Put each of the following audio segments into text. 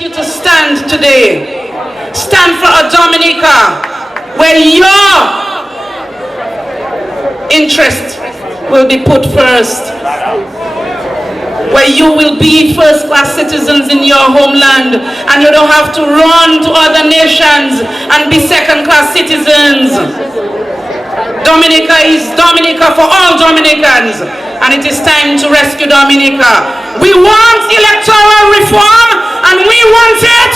you to stand today. Stand for a Dominica where your interest will be put first. Where you will be first-class citizens in your homeland and you don't have to run to other nations and be second-class citizens. Dominica is Dominica for all Dominicans, and it is time to rescue Dominica. We want electoral reform, and we want it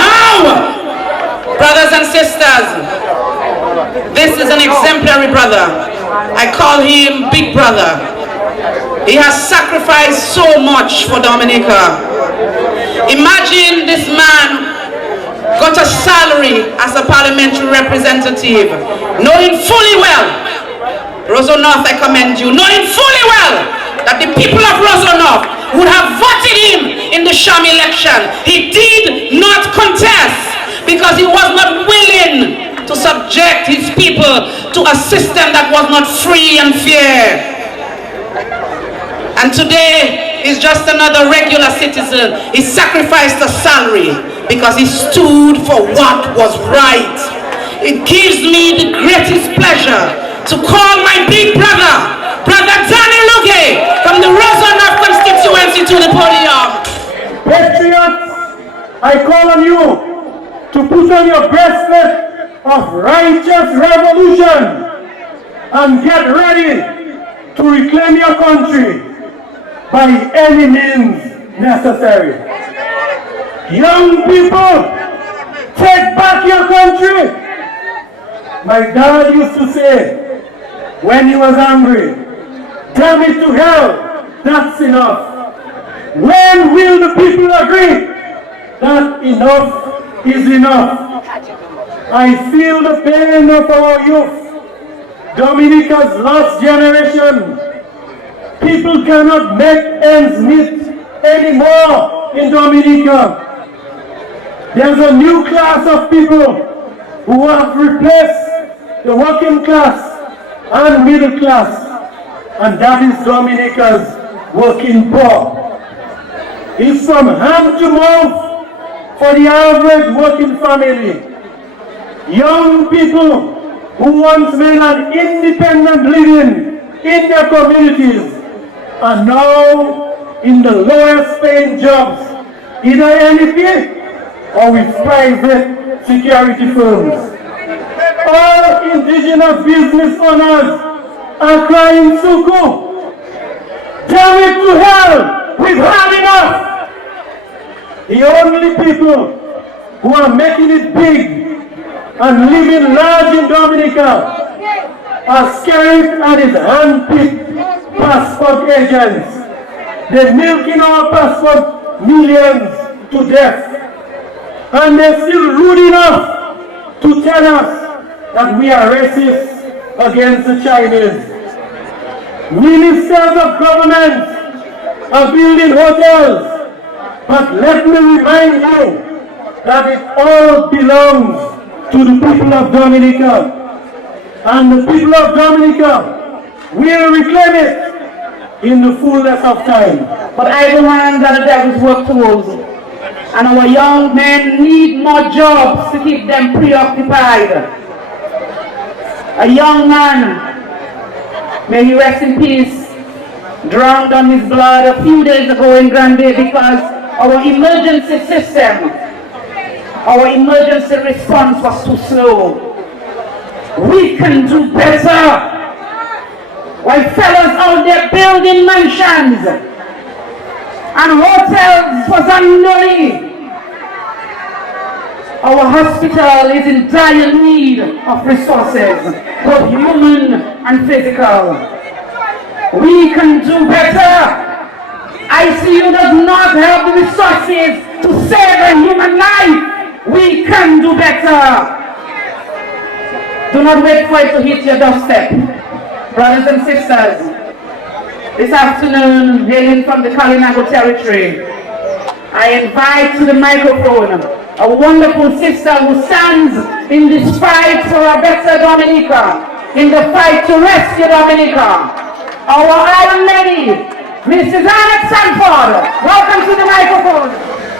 now. Brothers and sisters, this is an exemplary brother. I call him Big Brother. He has sacrificed so much for Dominica. Imagine this man got a salary as a parliamentary representative, knowing fully well, Roseau North, I commend you, knowing fully well that the people of Roseau North would have voted him in the sham election. He did not contest because he was not willing to subject his people to a system that was not free and fair. And today he's just another regular citizen. He sacrificed a salary because he stood for what was right. It gives me the greatest pleasure to call my big brother, Brother Danny Luge, from the Roseau North constituency to the podium. Patriots, I call on you to put on your breastplate of righteous revolution and get ready to reclaim your country by any means necessary. Young people, take back your country. My dad used to say, when he was angry, damn it to hell, that's enough. When will the people agree that enough is enough? I feel the pain of our youth, Dominica'S lost generation. People cannot make ends meet anymore in Dominica. There's a new class of people who have replaced the working class and middle class, and that is Dominica'S working poor. It's from hand to mouth for the average working family. Young people who once made an independent living in their communities are now in the lowest paying jobs, either NEP or with private security firms. All indigenous business owners are crying suku. Damn it to hell, we've had enough. The only people who are making it big and living large in Dominica are Skerrit and his hand-picked passport agents. They're milking our passport millions to death. And they're still rude enough to tell us that we are racist against the Chinese. Ministers of government are building hotels, but let me remind you that it all belongs to the people of Dominica. And the people of Dominica will reclaim it in the fullness of time. But idle hands are the devil's work tools. And our young men need more jobs to keep them preoccupied. A young man, may he rest in peace, drowned on his blood a few days ago in Grande because our emergency system, our emergency response was too slow. We can do better. While fellas out there building mansions and hotels for Zandoli, our hospital is in dire need of resources, both human and physical. We can do better. ICU does not have the resources to save a human life. We can do better. Do not wait for it to hit your doorstep. Brothers and sisters, this afternoon, hailing from the Kalinago territory, I invite to the microphone a wonderful sister who stands in this fight for a better Dominica, in the fight to rescue Dominica. Our Iron Lady, Mrs. Annette Sanford. Welcome to the microphone.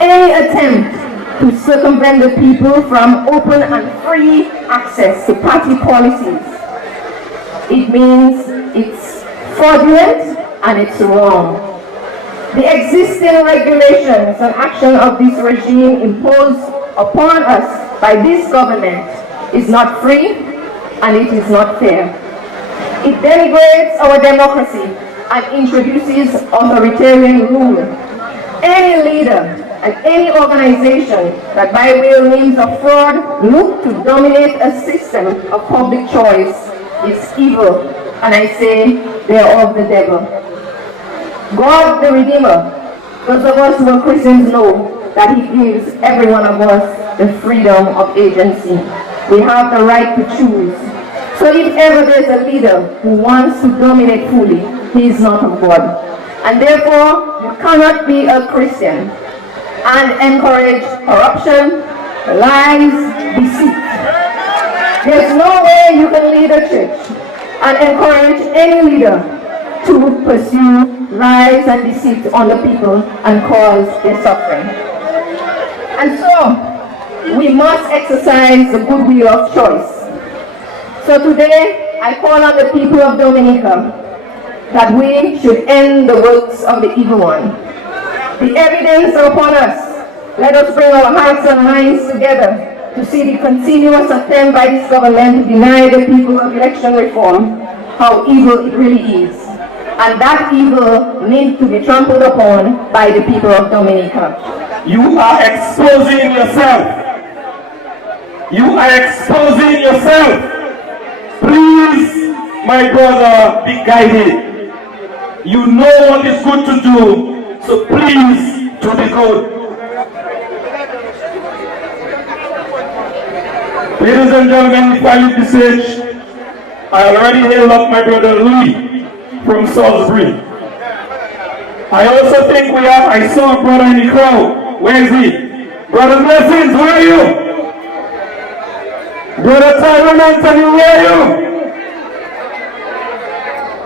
Any attempt to circumvent the people from open and free access to party policies, it means it's fraudulent and it's wrong. The existing regulations and action of this regime imposed upon us by this government is not free and it is not fair. It denigrates our democracy and introduces authoritarian rule. Any leader and any organization that by way or means of fraud look to dominate a system of public choice is evil, and I say they are of the devil. God the Redeemer, those of us who are Christians know that He gives every one of us the freedom of agency. We have the right to choose. So if ever there's a leader who wants to dominate fully, he is not of God. And therefore, you cannot be a Christian and encourage corruption, lies, deceit. There's no way you can lead a church and encourage any leader to pursue lies and deceit on the people and cause their suffering. And so, we must exercise the goodwill of choice. So today, I call on the people of Dominica that we should end the works of the evil one. The evidence are upon us. Let us bring our hearts and minds together to see the continuous attempt by this government to deny the people of election reform, how evil it really is. And that evil needs to be trampled upon by the people of Dominica. You are exposing yourself. You are exposing yourself. Please, my brother, be guided. You know what is good to do, so please do the good. Ladies and gentlemen, before I leave the stage, I already hailed up my brother Louis from Salisbury. I also think I saw a brother in the crowd. Where is he? Brother Blessings, where are you? Brother Tyrone Anthony, where are you?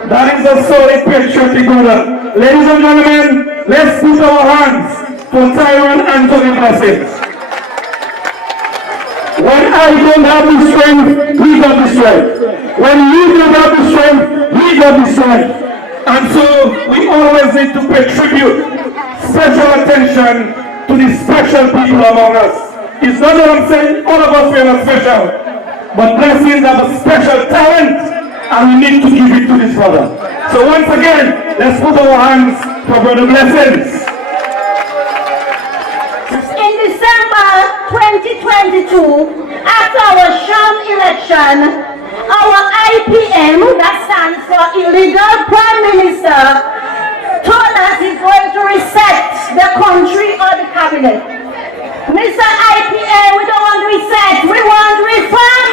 That is a solid patriotic brother. Ladies and gentlemen, let's put our hands for Tyrone Anthony Blessings. When I don't have the strength, he got the strength. When you don't have the strength, he got the strength. And so we always need to pay tribute, special attention to the special people among us. It's not that I'm saying all of us are not special, but Blessings have a special talent, and we need to give it to this brother. So once again, let's put our hands for Brother Blessings. In December 2022, after our sham election, our IPM, that stands for Illegal Prime Minister, told us he's going to reset the country or the cabinet. Mr. IPM, we don't want reset, we want reform.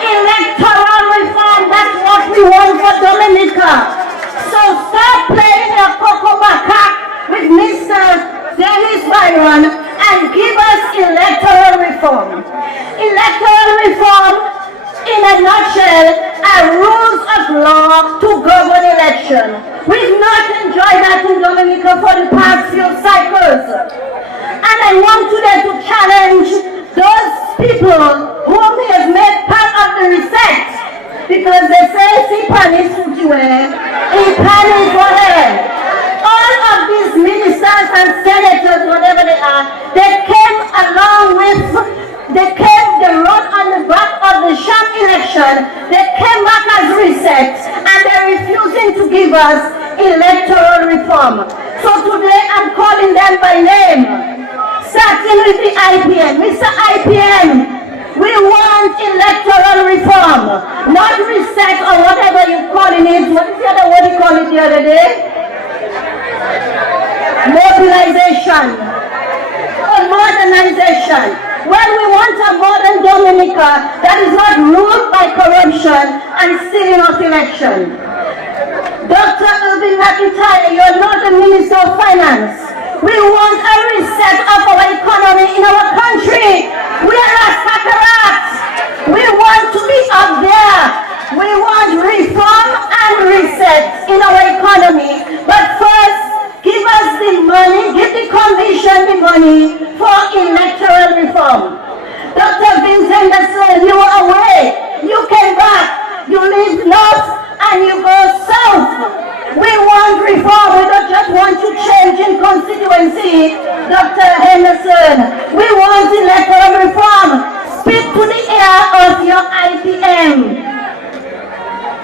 Electoral reform, that's what we want for Dominica. So stop playing your cocoa macaque with Mr. Dennis Byron and give us electoral reform. Electoral reform, in a nutshell, are rules of law to govern election. We've not enjoyed that in Dominica for the past few cycles. And I want today to challenge those people whom he has made part of the reset, because they say, see Panis Futiwe, Panis Wale. All of these ministers and senators, whatever they are, they came they rode on the back of the sham election, they came back as reset, and they're refusing to give us electoral reform. So today I'm calling them by name, starting with the IPM. Mr. IPM, we want electoral reform, not reset or whatever you're calling it. What is the other word you called it the other day? Mobilization or modernization. Well, we want a modern Dominica that is not ruled by corruption and stealing of election. Dr. Irving McIntyre, you're not the Minister of Finance. We want a reset of our economy in our country. We are aristocrats. We want to be up there. We want reform and reset in our economy. But first, give us the money, give the commission the money electoral reform. Dr. Vincent Anderson, you were away. You came back. You live north and you go south. We want reform. We don't just want to change in constituency, Dr. Henderson. We want electoral reform. Speak to the ear of your IPM.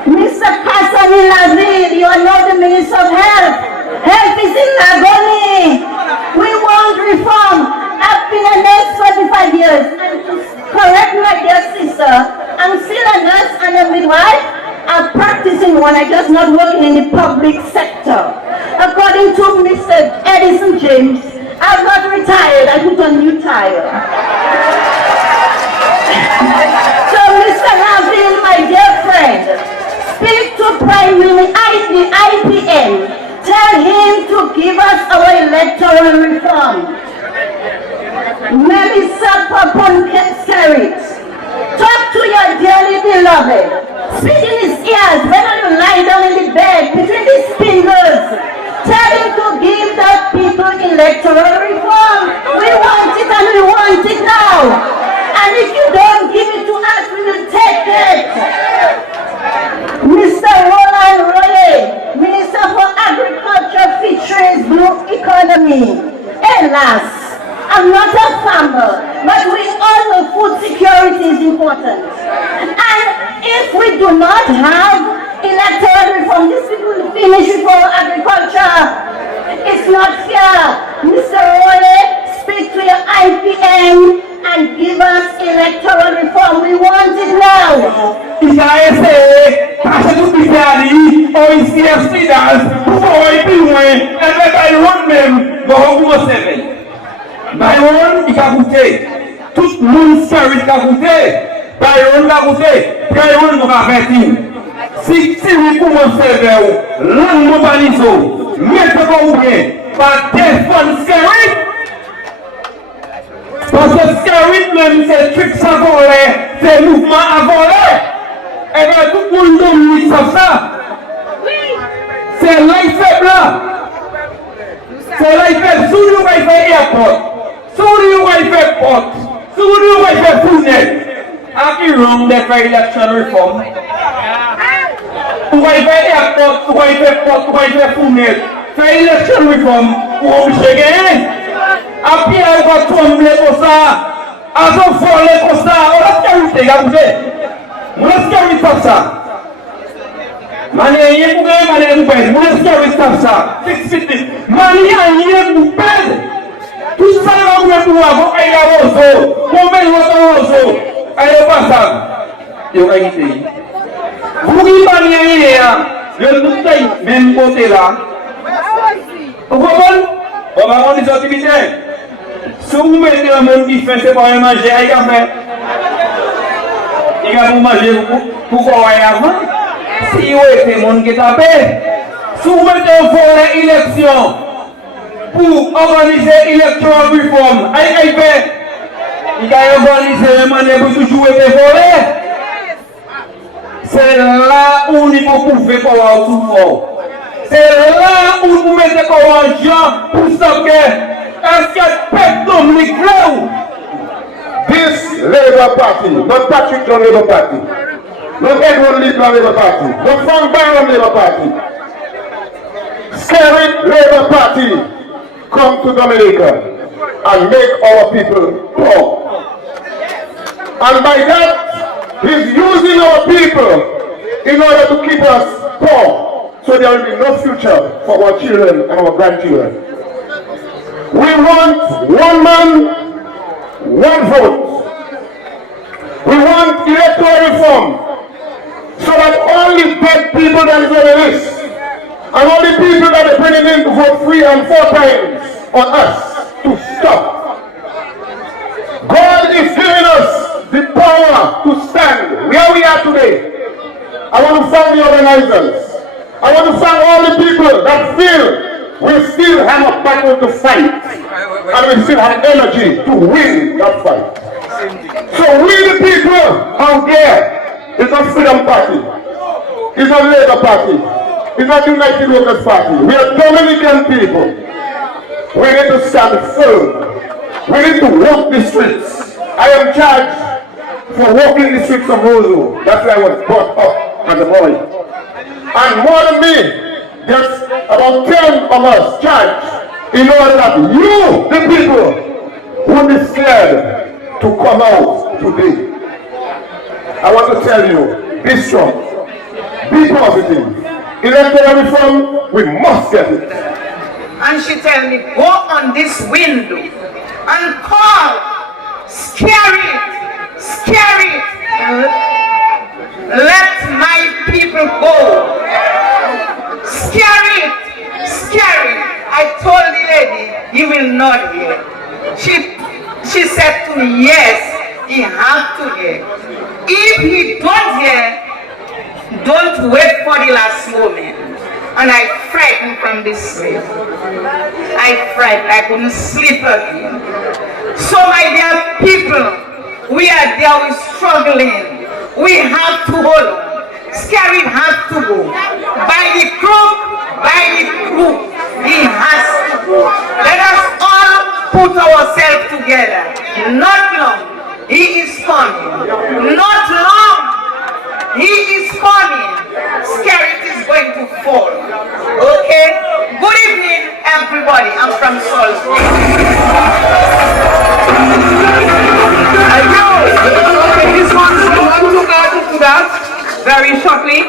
Mr. Kassani Laville, you are not the Minister of Health. Health is in agony. We want reform. I've been a nurse for 25 years. And to correct my dear sister, I'm still a nurse and a midwife. I'm practicing one, I'm just not working in the public sector. According to Mr. Edison James, I've not retired, I put on new tire. So Mr. Laville, my dear friend, speak to Prime Minister, the IPM, tell him to give us our electoral reform. Melissa Papon Skerrit, talk to your dearly beloved. Speak in his ears whether you lie down in the bed between his fingers. Tell him to give the people electoral reform. We want it and we want it now. And if you don't give it to us, we will take it. Mr. Roland Roye, Minister for Agriculture, Fisheries, Blue Economy. Alas, I'm not a farmer, but we all know food security is important. And if we do not have electoral reform, these people will finish before agriculture. It's not fair. Mr. Roye, speak to your IPM and give us electoral reform. We want it now. Il a essayé, parce que tout est allé, on ici est sidage, pour aller plus loin, et Byron même, bon, vous me savez. Byron, il a goûté. Tout le monde Skerrit a goûté. Byron a goûté. Byron nous va avertir. Si vous commencez à faire, l'un pas l'iso, mettez-vous ou bien, par défendre Skerrit. Parce que Skerrit même, c'est truc sans voler, c'est mouvement à voler. Et bien tout le monde domine ça. C'est là il fait blanc. C'est là il fait sous le wifi airport. Sous le wifi port. Sous le wifi fournet. Are you wrong that for election reform? Wifi airport, wifi port, wifi fournet. For election reform, on va gagner. Après on va tomber comme ça. On va voler comme ça. On va se regardez. Let's go with ça. Mani yé pour gagner, mani pour perdre. Let's go with ça. 650. Mani yé pour perdre. Tout ça va vous pour avoir un gars combien de temps allez pas ça. Yo gagné. Vous qui mani yé le tout même côté là. Vous comprenez? On va prendre des activités. Si vous mettez le monde qui fait c'est pas manger, il a fait. Il va vous manger pour quoi avant. Si vous êtes le monde qui tape, si vous mettez en forêt élection pour organiser Electoral Reform, il va organiser une manière pour toujours être forêt. C'est là où il faut prouver pour avoir tout fort. C'est là où vous mettez comme un gens pour stopper. Est-ce que le peuple Dominique là? This Labour Party, not Patrick John Labour Party, not Edward Liebland Labour Party, not Frank Byron Labour Party, Skerrit Labour Party come to Dominica and make our people poor. And by that, he's using our people in order to keep us poor, so there will be no future for our children and our grandchildren. We want one man, one vote. We want electoral reform so that only dead people that is on the list and only people that are bringing in to vote 3 and 4 times on us to stop. God is giving us the power to stand where we are today. I want to thank the organizers. I want to thank all the people that feel we still have a battle to fight, and we still have energy to win that fight. So we the people out there, it's not Freedom Party, it's not Labour Party, it's not United Workers Party. We are Dominican people. We need to stand firm We need to walk the streets. I am charged for walking the streets of Roseau. That's where I was brought up as a boy. And more than me, there's about 10 of us charged in order that you, the people, won't be scared to come out today. I want to tell you, be strong, be positive. Electoral reform, we must get it. And she tell me, go on this window and call Skerrit. Let my people go. Skerrit. I told the lady, you will not hear. She said to me, yes, he have to hear. If he don't hear, don't wait for the last moment. And I frightened from this place. I frightened, I couldn't sleep again. So my dear people, we are there, we're struggling. We have to hold on. Skerrit has to go. By the crook, he has to go. Let us all put ourselves together. Not long, he is coming. Not long, he is coming. Skerrit is going to fall. Okay? Good evening, everybody. I'm from Salisbury. Okay, this one to add to that very shortly.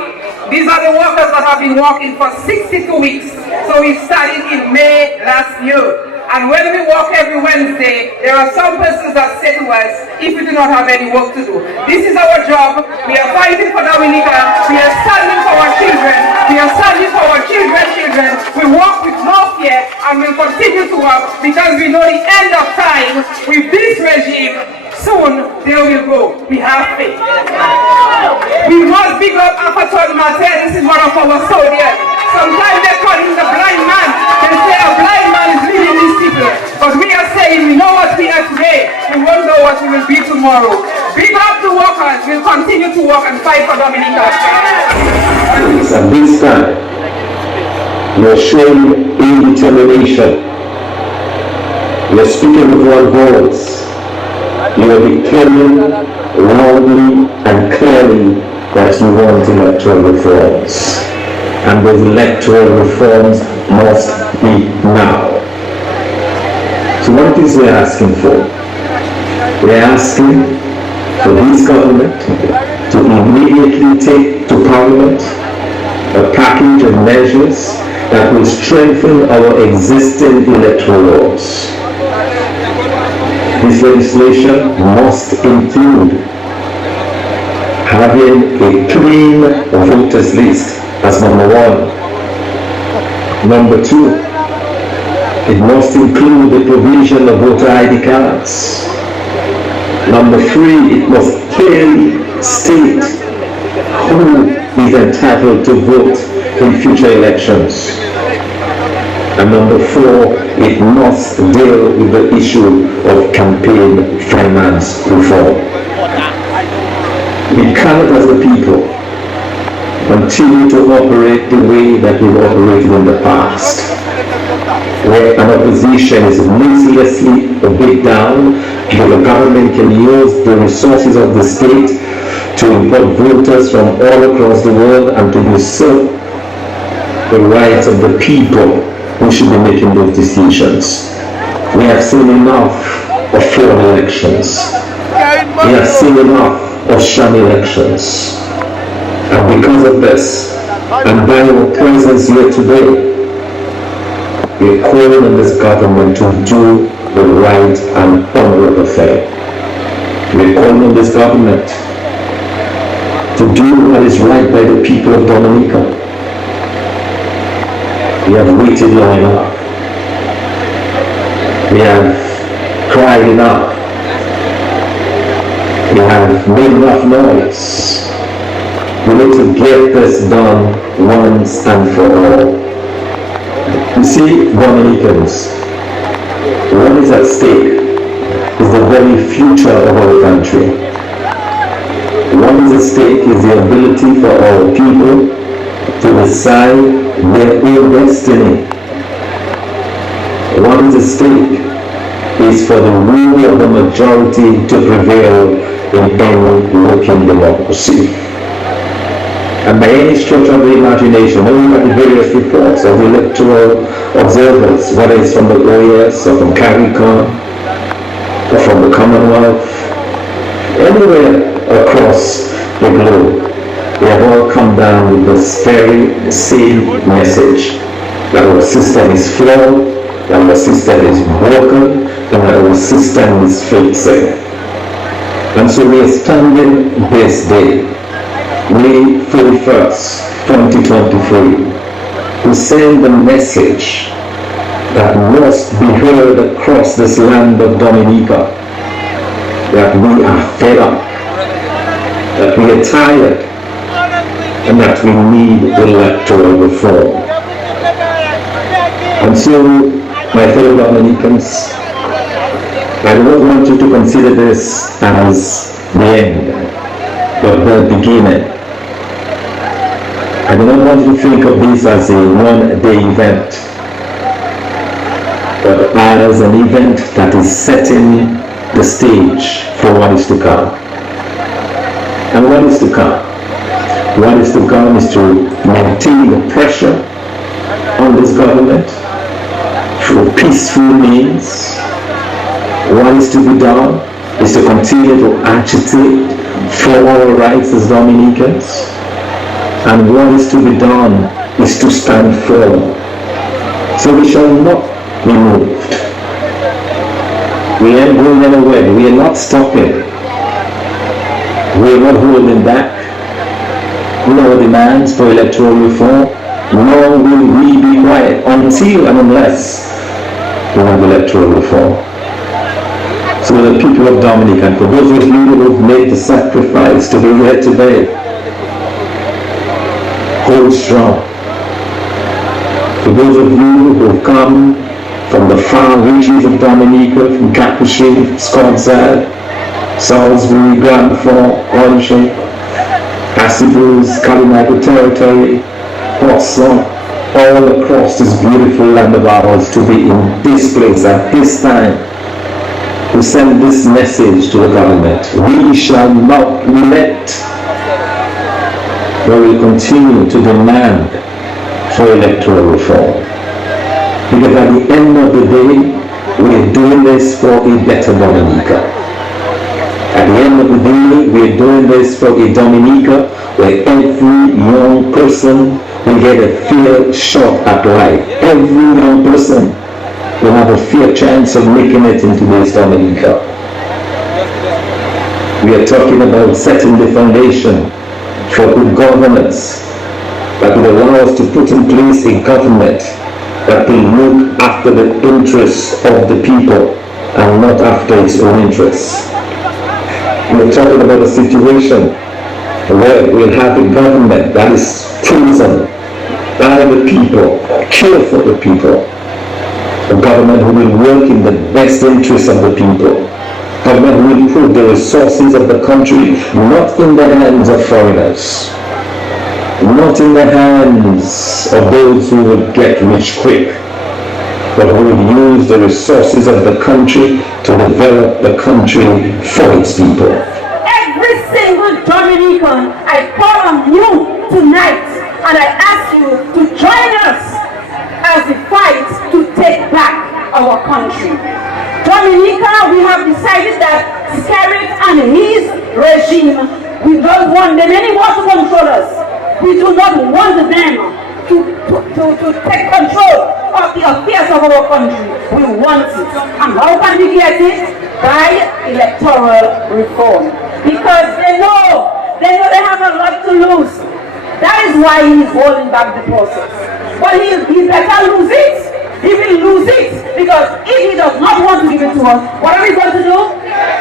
These are the workers that have been working for 62 weeks. So we started in May last year. And when we walk every Wednesday, there are some persons that say to us, if we do not have any work to do. This is our job. We are fighting for Dominica. We are standing for our children. We are standing for our children. We walk with no fear and we'll continue to walk because we know the end of time with this regime. Soon they will go. We have faith. We must big up Electoral Matter. This is one of our soldiers. Sometimes they call him the blind man. They say a blind man is leading these people. But we are saying we know what we are today. We won't know what we will be tomorrow. Big up the workers. We'll continue to work and fight for Dominica. At this time, you are showing indetermination. You are speaking with one voice. You are declaring loudly and clearly that you want electoral reforms. And those electoral reforms must be now. So what is we asking for? We're asking for this government to immediately take to Parliament a package of measures that will strengthen our existing electoral laws. This legislation must include having a clean voters list as number one. Number two, it must include the provision of voter ID cards. Number three, it must clearly state who is entitled to vote in future elections. And number four, it must deal with the issue of campaign finance reform. We cannot, as a people, continue to operate the way that we've operated in the past, where an opposition is mercilessly beat down, where the government can use the resources of the state to import voters from all across the world and to usurp the rights of the people who should be making those decisions. We have seen enough of failed elections. We have seen enough of sham elections. And because of this, and by our presence here today, we are calling on this government to do the right and honorable thing. We are calling on this government to do what is right by the people of Dominica. We have waited long enough. We have cried enough. We have made enough noise. We need to get this done once and for all. You see, Dominicans, what is at stake is the very future of our country. What is at stake is the ability for our people to decide their own destiny. What is at stake is for the rule of the majority to prevail in any working democracy. And by any stretch of the imagination, when we look at the various reports of electoral observers, whether it's from the OAS or from CARICOM or from the Commonwealth, anywhere across the globe, they have all come down with this very same message, that our system is flawed, that our system is broken, and that our system is failing. And so we are standing this day, May 31st, 2023, to send the message that must be heard across this land of Dominica, that we are fed up, that we are tired, and that we need electoral reform. And so, my fellow Dominicans, I don't want you to consider this as the end, but the beginning. I do not want you to think of this as a one-day event, but as an event that is setting the stage for what is to come. And what is to come? What is to come is to maintain the pressure on this government through peaceful means. What is to be done is to continue to agitate for our rights as Dominicans. And what is to be done is to stand firm. So we shall not be moved. We ain't going anywhere. We are not stopping. We are not holding back in our demands for electoral reform, nor will we be quiet until and unless we have electoral reform. So the people of Dominica, and for those of you who have made the sacrifice to be here today, hold strong. For those of you who have come from the far reaches of Dominica, from Capuchin, Scottsdale, Salisbury, Grand Fort, Orange, Passibus, Kalinago territory, Boston, all across this beautiful land of ours, to be in this place at this time, to send this message to the government. We shall not relent, but we continue to demand for electoral reform. Because at the end of the day, we are doing this for a better Dominica. At the end of the day, we are doing this for a Dominica where every young person will get a fair shot at life. Every young person will have a fair chance of making it into this Dominica. We are talking about setting the foundation for good governance that will allow us to put in place a government that will look after the interests of the people and not after its own interests. We're talking about a situation where we'll have a government that is chosen by the people, care for the people, a government who will work in the best interests of the people, a government who will put the resources of the country not in the hands of foreigners, not in the hands of those who will get rich quick, but who will use the resources of the country to develop the country for its people. Every single Dominican, I call on you tonight and I ask you to join us as we fight to take back our country. Dominica, we have decided that Skerrit and his regime, we don't want them anymore to control us. We do not want them to take control of the affairs of our country. We want it. And how can we get it? By electoral reform. Because they know they have a lot to lose. That is why he is holding back the process. But he better lose it. He will lose it. Because if he does not want to give it to us, what are we going to do?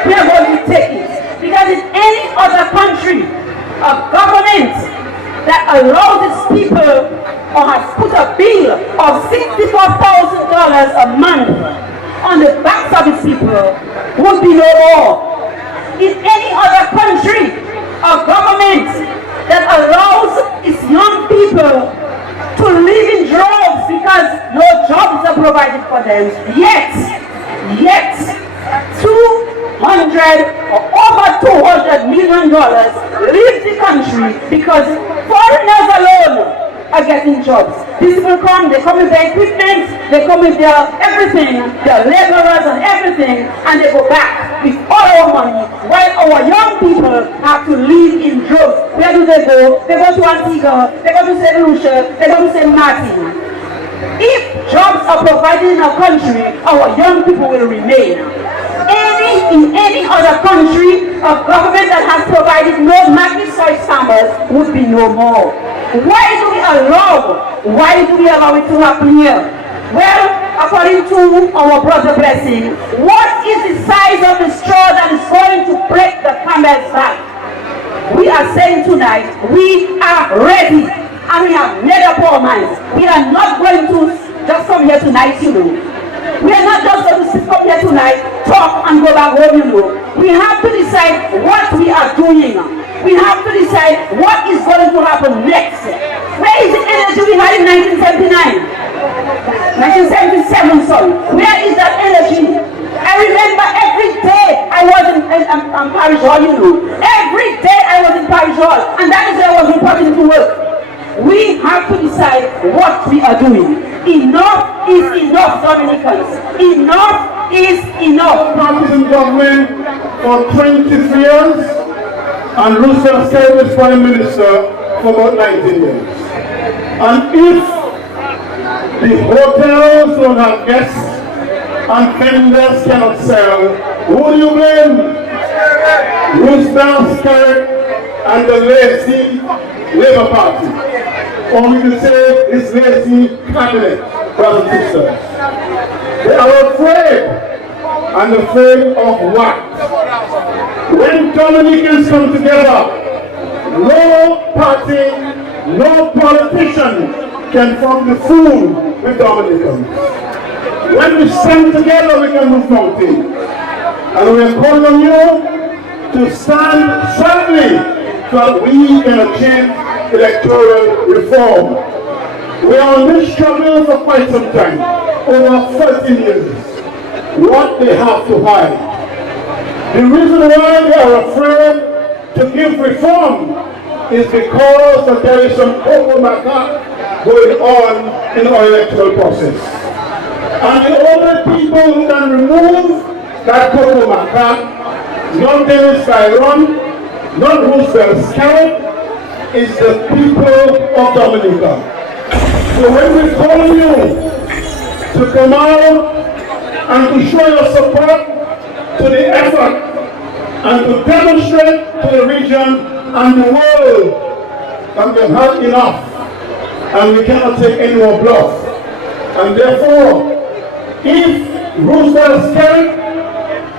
We are going to take it. Because in any other country, a government that allows its people or has put a bill of $64,000 a month on the backs of its people would be no more. In any other country, a government that allows its young people to live in droves because no jobs are provided for them, yet Yet, 200 or over $200 million leave the country because foreigners alone are getting jobs. These people come, they come with their equipment, they come with their everything, their laborers and everything, and they go back with all our money, while our young people have to live in droves. Where do they go? They go to Antigua, they go to St. Lucia, they go to St. Martin. If jobs are provided in our country, our young people will remain. In any other country, a government that has provided no magnificent farmers would be no more. Why do we allow it to happen here? Well, according to our brother Blessing, what is the size of the straw that is going to break the camel's back? We are saying tonight, we are ready and we have made up our minds. We are not going to just come here tonight, you know. We are not just going to come here tonight, talk and go back home, you know. We have to decide what we are doing. We have to decide what is going to happen next. Where is the energy we had in 1977, sorry. Where is that energy? I remember every day I was in Parish Hall, you know. Every day I was in Parish Hall, and that is where I was reporting to work. We have to decide what we are doing. Enough is enough, Dominicans. Enough is enough. Parties in government for 23 years, and Roosevelt served as Prime Minister for about 19 years. And if the hotels don't have guests and vendors cannot sell, who do you blame? Roosevelt, Skerrit, and the lazy Labour Party. Or we could say this lazy cabinet, brothers and sisters. They are afraid. And afraid of what? When Dominicans come together, no party, no politician can form the fool with Dominicans. When we stand together, we can move mountains. And we are calling on you to stand firmly so that we can achieve electoral reform. We are on this struggle for quite some time, over 13 years. What they have to hide. The reason why they are afraid to give reform is because that there is some Coco-Maca going on in our electoral process. And the only people who can remove that Coco-Maca, not Dennis Byron, not Roosevelt Skerrit, is the people of Dominica. So when we call you to come out and to show your support to the effort and to demonstrate to the region and the world that we've had enough and we cannot take any more bluff. And therefore, if Roosevelt Skerrit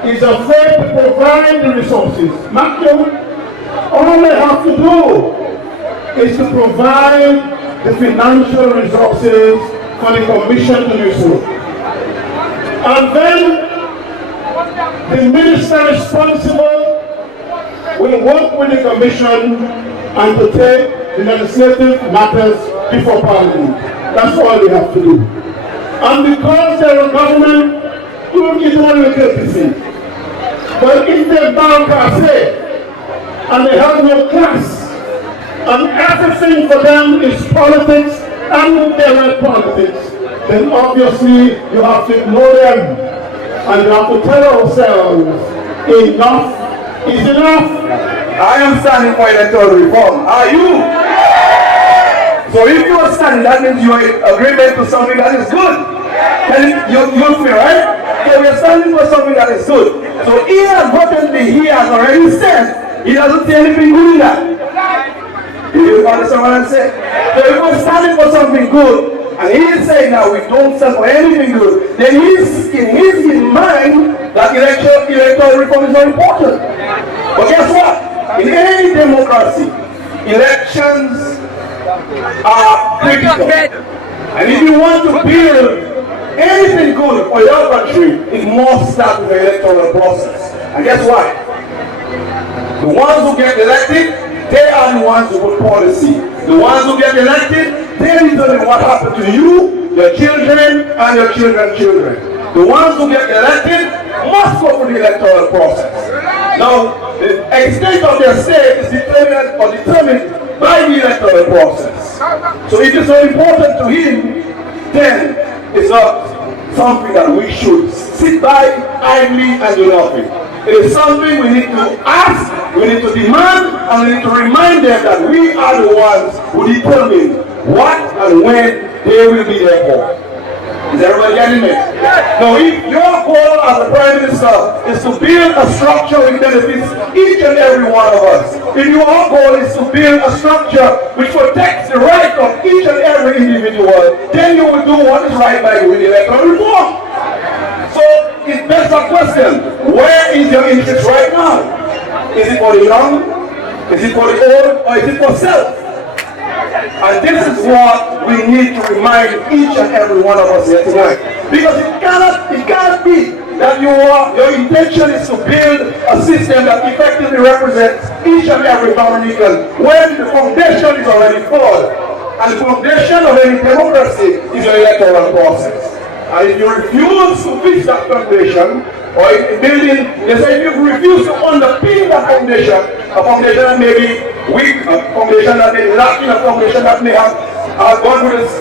is afraid to provide the resources, all they have to do is to provide the financial resources for the commission to do so. And then the minister responsible will work with the commission and to take the legislative matters before Parliament. That's all they have to do. And because they're a government, you will get one with courtesy. But if they're Brbptv and they have no class, and everything for them is politics and their politics, then obviously you have to ignore them. And you have to tell ourselves, enough is enough. I am standing for electoral reform. Are you? So if you are standing, that means you are in agreement to something that is good. And you feel, right? So we are standing for something that is good. So inadvertently, he has already said, he doesn't see anything good in that. You understand what I'm saying? So if we're standing for something good, and he is saying that we don't stand for anything good, then he's in mind that electoral reform is not important. But guess what? In any democracy, elections are critical. And if you want to build anything good for your country, it must start with the electoral process. And guess what? The ones who get elected, they are the ones who put policy. The ones who get elected, they determine what happened to you, your children, and your children's children. The ones who get elected must go through the electoral process. Now, the extent of their stay is determined by the electoral process. So if it's so important to him, then it's not something that we should sit by idly and do nothing. It is something we need to ask, we need to demand, and we need to remind them that we are the ones who determine what and when they will be there for. Is everybody getting me? Now, if your goal as a Prime Minister is to build a structure which benefits each and every one of us, if your goal is to build a structure which protects the right of each and every individual, then you will do what is right by doing electoral reform. So, it begs a question, where is your interest right now? Is it for the young? Is it for the old? Or is it for self? And this is what we need to remind each and every one of us here tonight. Because it cannot be that your intention is to build a system that effectively represents each and every Dominican when the foundation is already flawed. And the foundation of any democracy is the electoral process. And if you refuse to fix that foundation, or if building, they say if you refuse to underpin that foundation, a foundation that may be weak, a foundation that may be lacking, a foundation that may have gone through the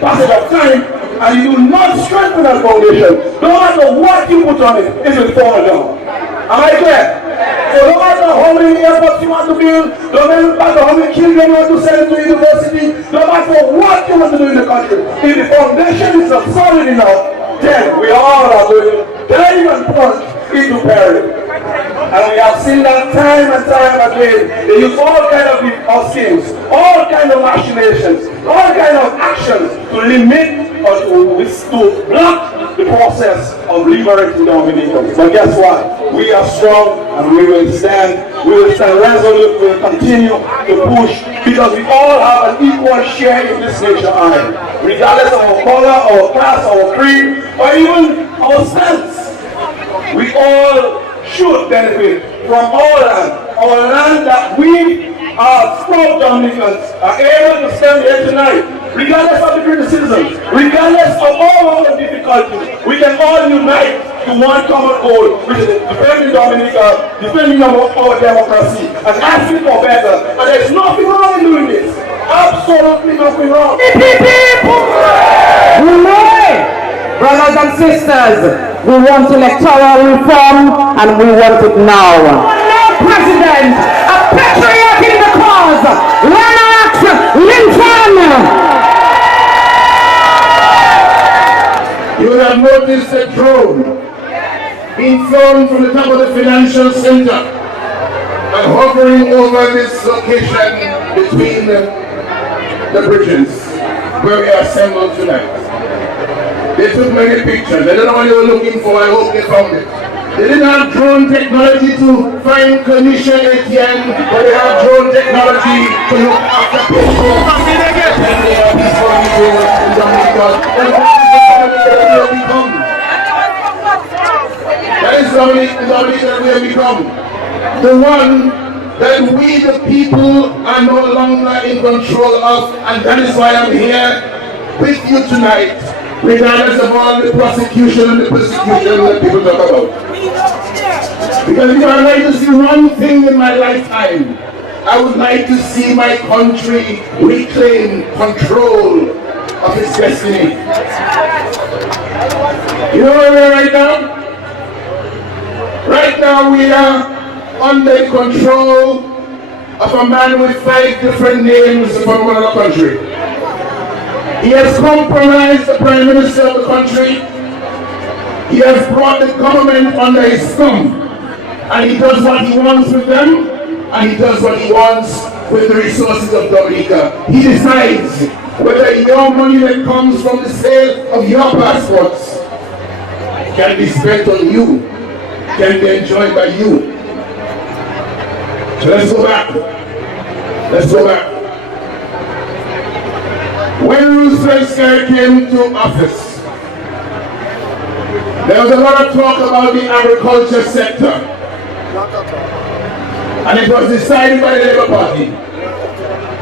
passage of time, and you do not strengthen that foundation, no matter what you put on it, it will fall down. Am I clear? So no matter how many airports you want to build, no matter how many children you want to send to university, no matter what you want to do in the country, if the foundation is not solid enough, then we all are going to dive and plunge into peril. And we have seen that time and time again. They use all kinds of schemes, all kinds of machinations, all kinds of actions to limit or to block the process of liberating Dominicans. But guess what? We are strong and we will stand. We will stand resolute. We will continue to push because we all have an equal share in this nation iron. Regardless of our color, our class, our creed, or even our stance. We all should benefit from our land that we are proud Dominicans are able to stand here tonight. Regardless of the criticism, regardless of all the difficulties, we can all unite to one common goal, which is defending Dominica, defending our democracy, and asking for better. And there's nothing wrong in doing this. Absolutely nothing wrong. Brothers and sisters, we want electoral reform and we want it now. No president, a patriot in the cause, Lennox Lincoln. You will have noticed a drone being flown from the top of the financial center and hovering over this location between the bridges where we are assembled tonight. They took many pictures. I don't know what they were looking for. I hope they found it. They didn't have drone technology to find clinician ATM, but they have drone technology to look after people. That is Dominic that we have become. The one that we the people are no longer in control of, and that is why I'm here with you tonight. Regardless of all the prosecution and the persecution that people talk about. Because if I like to see one thing in my lifetime, I would like to see my country reclaim control of its destiny. You know where we are right now? Right now we are under the control of a man with 5 different names from another country. He has compromised the Prime Minister of the country. He has brought the government under his thumb. And he does what he wants with them, and he does what he wants with the resources of Dominica. He decides whether your money that comes from the sale of your passports can be spent on you, can be enjoyed by you. So let's go back. Let's go back. When Skerrit came to office, there was a lot of talk about the agriculture sector. And it was decided by the Labour Party.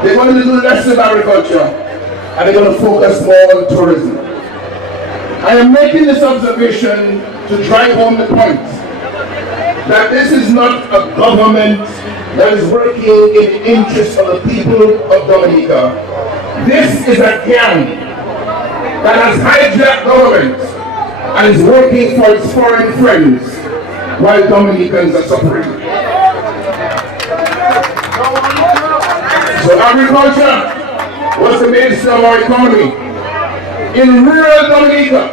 They're going to do less of agriculture and they're going to focus more on tourism. I am making this observation to drive home the point that this is not a government that is working in the interest of the people of Dominica. This is a gang that has hijacked government and is working for its foreign friends while Dominicans are suffering. So agriculture was the mainstay of our economy. In rural Dominica,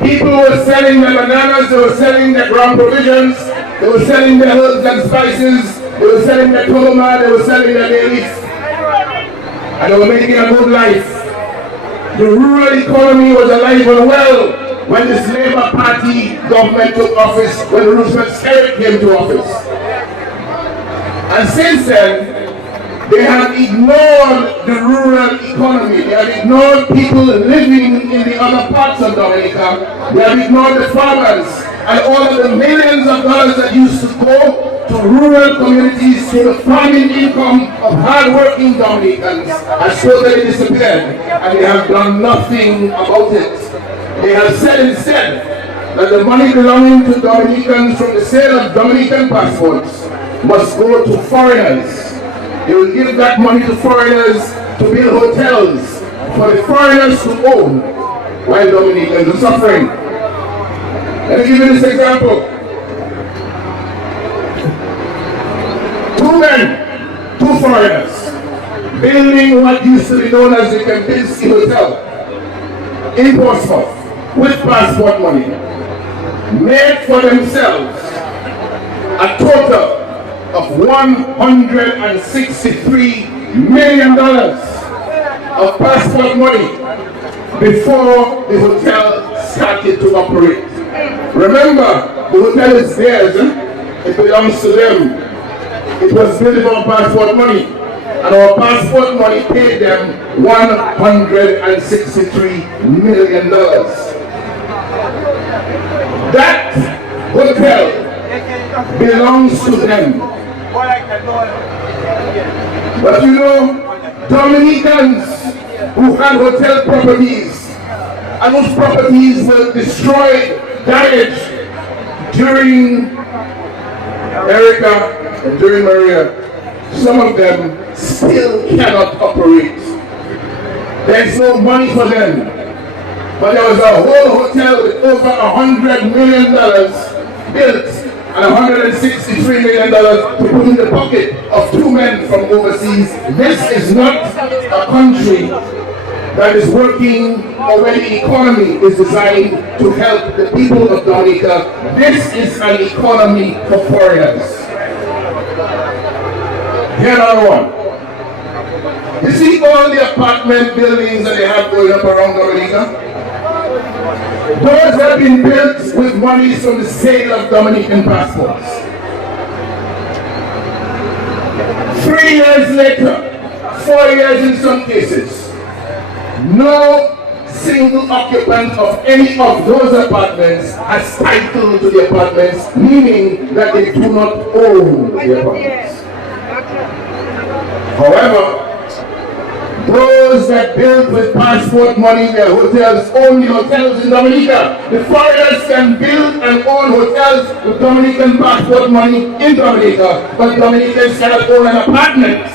people were selling their bananas, they were selling their ground provisions, they were selling their herbs and spices, they were selling their toloma, they were selling their dailies, and they were making a good life. The rural economy was alive and well when this Labour Party government took office, when Roosevelt Skerrit came to office. And since then, they have ignored the rural economy. They have ignored people living in the other parts of Dominica. They have ignored the farmers and all of the millions of dollars that used to go to rural communities through the farming income of hard-working Dominicans has totally disappeared, and they have done nothing about it. They have said instead that the money belonging to Dominicans from the sale of Dominican passports must go to foreigners. They will give that money to foreigners to build hotels for the foreigners to own while Dominicans are suffering. Let me give you this example. Two men, two foreigners, building what used to be known as the Kempinski Hotel in Portsmouth with passport money, made for themselves a total of $163 million of passport money before the hotel started to operate. Remember, the hotel is theirs, it belongs to them. It was built on passport money, and our passport money paid them $163 million. That hotel belongs to them. But you know, Dominicans who had hotel properties and those properties were destroyed, damaged during Erica and during Maria, some of them still cannot operate. There's no money for them. But there was a whole hotel with over $100 million built and $163 million to put in the pocket of two men from overseas. This is not a country that is working or where the economy is designed to help the people of Dominica. This is an economy for foreigners. Here another one. You see all the apartment buildings that they have going up around Dominica? Those have been built with money from the sale of Dominican passports. 3 years later, 4 years in some cases, no single occupant of any of those apartments has title to the apartments, meaning that they do not own the apartments. However, those that build with passport money their hotels, own the hotels in Dominica. The foreigners can build and own hotels with Dominican passport money in Dominica, but Dominicans cannot own an apartment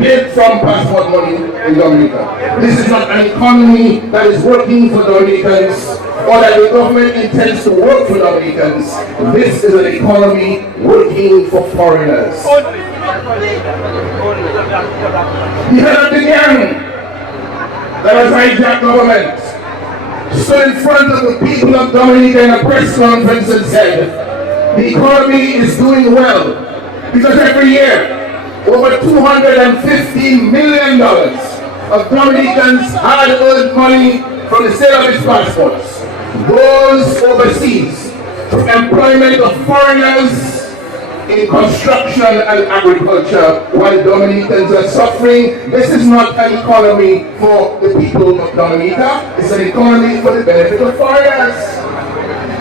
built from passport money in Dominica. This is not an economy that is working for Dominicans or that the government intends to work for Dominicans. This is an economy working for foreigners. The head of the gang that has hijacked government stood in front of the people of Dominica in a press conference and said, the economy is doing well because every year over $250 million of Dominicans hard earned money from the sale of its passports goes overseas to employment of foreigners in construction and agriculture while Dominicans are suffering. This is not an economy for the people of Dominica, it's an economy for the benefit of foreigners.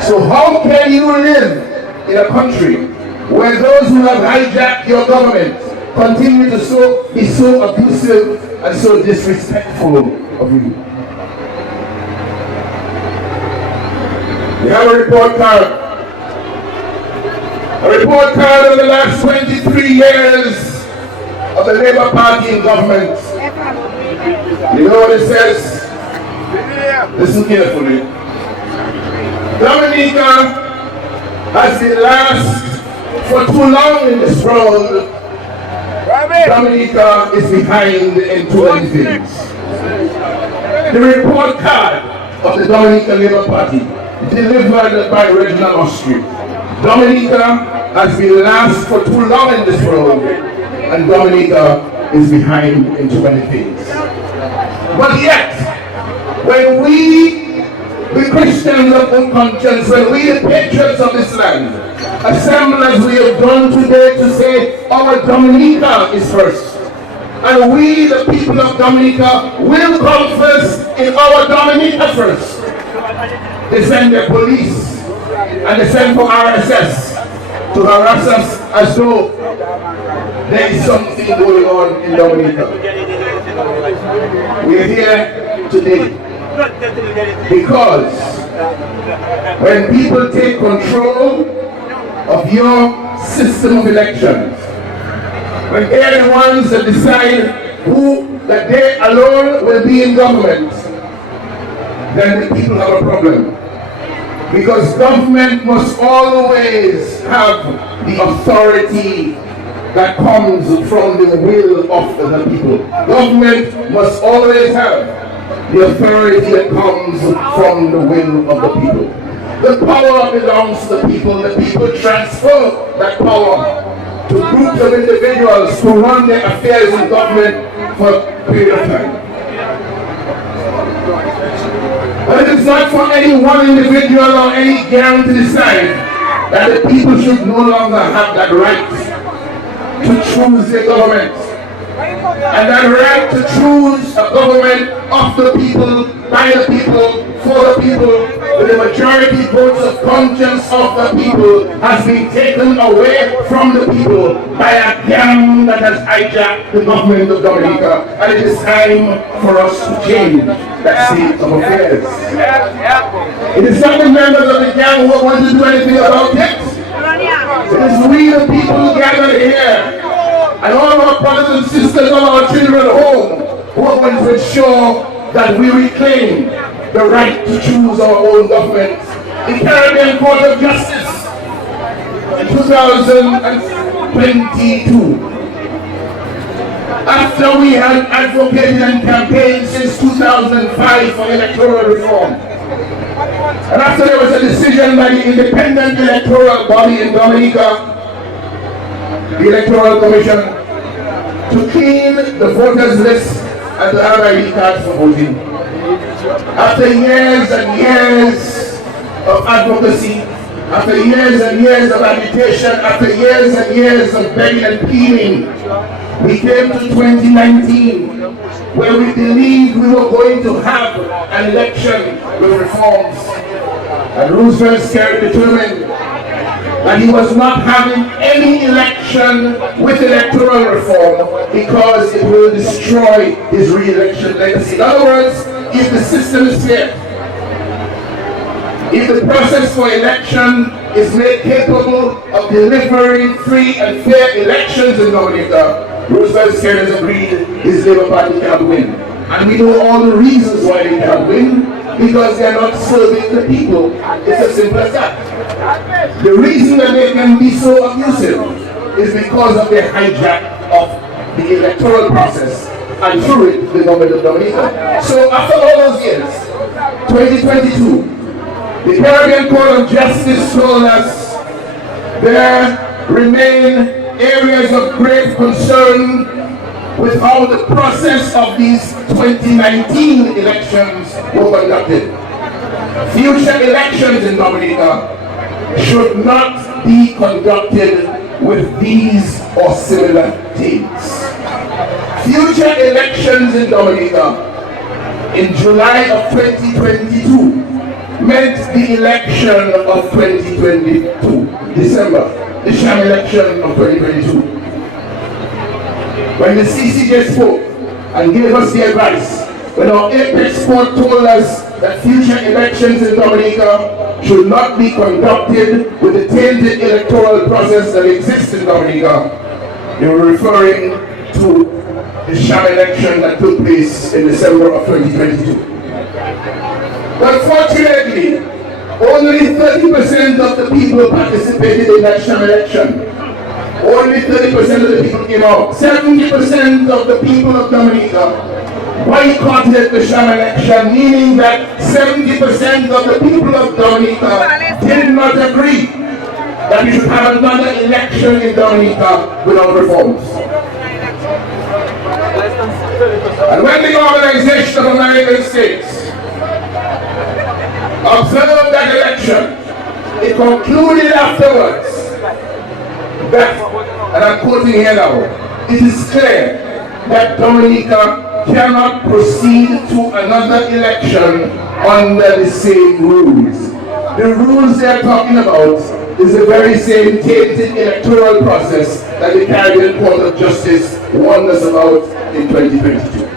So how can you live in a country where those who have hijacked your government continue to be so abusive and so disrespectful of you? We have a report card. A report card of the last 23 years of the Labour Party in government. You know what it says? Listen carefully. Dominica has been last for too long in this world. Dominica is behind in too many things. The report card of the Dominica Labour Party, delivered by Reginald Austri. Dominica has been last for too long in this world, and Dominica is behind in too many things. But yet, when we, the Christians of good conscience, when we, the patriots of this land, assemble as we have done today to say our Dominica is first, and we, the people of Dominica, will come first in our Dominica first. They send their police and they send for RSS to harass us as though there is something going on in Dominica. We are here today because when people take control of your system of elections, when they're the ones that decide who, that they alone will be in government, then the people have a problem. Because government must always have the authority that comes from the will of the people. Government must always have the authority that comes from the will of the people. The power belongs to the people. The people transfer that power to groups of individuals to run their affairs in government for a period of time. But it is not for any one individual or any gang to decide that the people should no longer have that right to choose their government. And that right to choose a government of the people, by the people, for the people, with the majority votes of conscience of the people, has been taken away from the people by a gang that has hijacked the government of Dominica. And it is time for us to change that state of affairs. It is not the members of the gang who want to do anything about it. It is we the people gathered here, and all our brothers and sisters, all our children at home, who are going to ensure that we reclaim the right to choose our own government. The Caribbean Court of Justice in 2022, after we had advocated and campaigned since 2005 for electoral reform, and after there was a decision by the independent electoral body in Dominica, the Electoral Commission, to clean the voters list and to have ID cards for voting. After years and years of advocacy, after years and years of agitation, after years and years of begging and pleading, we came to 2019, where we believed we were going to have an election with reforms. And Roosevelt Skerrit determined that he was not having any election with electoral reform because it will destroy his re-election legacy. In other words, if the system is fair, if the process for election is made capable of delivering free and fair elections in Dominica, Roosevelt Skerrit has agreed his Labour Party cannot win. And we know all the reasons why they can't win, because they are not serving the people. It's as simple as that. The reason that they can be so abusive is because of their hijack of the electoral process, and through it, the government of Dominica. So after all those years, 2022, the Caribbean Court of Justice told us there remain areas of great concern with how the process of these 2019 elections were conducted. Future elections in Dominica should not be conducted with these or similar things. Future elections in Dominica in July of 2022 meant the election of 2022, December, the sham election of 2022. When the CCJ spoke and gave us the advice, when our Apex Court told us that future elections in Dominica should not be conducted with the tainted electoral process that exists in Dominica. They were referring to the sham election that took place in December of 2022. But fortunately, only 30% of the people participated in that sham election. Only 30% of the people came out. 70% of the people of Dominica boycotted the sham election, meaning that 70% of the people of Dominica did not agree that we should have another election in Dominica without reforms. And when the Organization of American States observed that election, it concluded afterwards that, and I'm quoting here now, it is clear that Dominica cannot proceed to another election under the same rules. The rules they're talking about is the very same tainted electoral process that the Caribbean Court of Justice warned us about in 2022.